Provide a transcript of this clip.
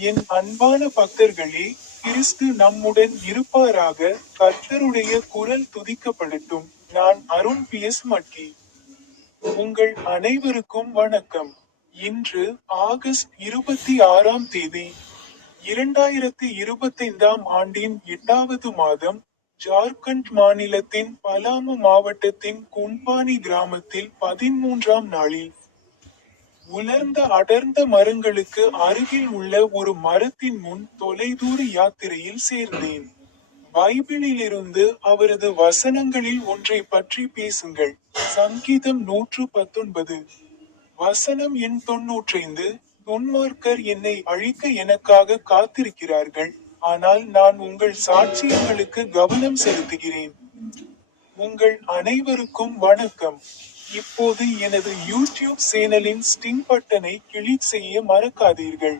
என் அன்பான பக்தர்களே கிறிஸ்து நம்முடன் இருப்பாராக கர்த்தருடைய குரல் துதிக்கப்படட்டும். நான் அருண் பி. எஸ். மட்கி உங்கள் அனைவருக்கும் வணக்கம். இன்று ஆகஸ்ட் இருபத்தி ஆறாம் தேதி இரண்டாயிரத்தி இருபத்தைந்தாம் ஆண்டின் எட்டாவது மாதம் ஜார்க்கண்ட் மாநிலத்தின் பலாமு மாவட்டத்தின் குன்பானி கிராமத்தில் பதிமூன்றாம் நாளில் உலர்ந்த அடர்ந்த மரங்களுக்கு அருகில் உள்ள ஒரு மரத்தின் முன் தொலைதூர யாத்திரையில் சேர்ந்தேன். பைபிளிலிருந்து அவரது வசனங்களில் ஒன்றை பற்றி பேசுங்கள். சங்கீதம் நூற்று பத்தொன்பது. வசனம் எண் தொன்னூற்றைந்து துன்மார்க்கர் என்னை அழிக்க எனக்காக காத்திருக்கிறார்கள். ஆனால் நான் உங்கள் சாட்சியங்களுக்கு கவனம் செலுத்துகிறேன். உங்கள் அனைவருக்கும் வணக்கம். இப்போது எனது யூடியூப் சேனலின் ஸ்டிங் பட்டனை கிளிக் செய்ய மறக்காதீர்கள்.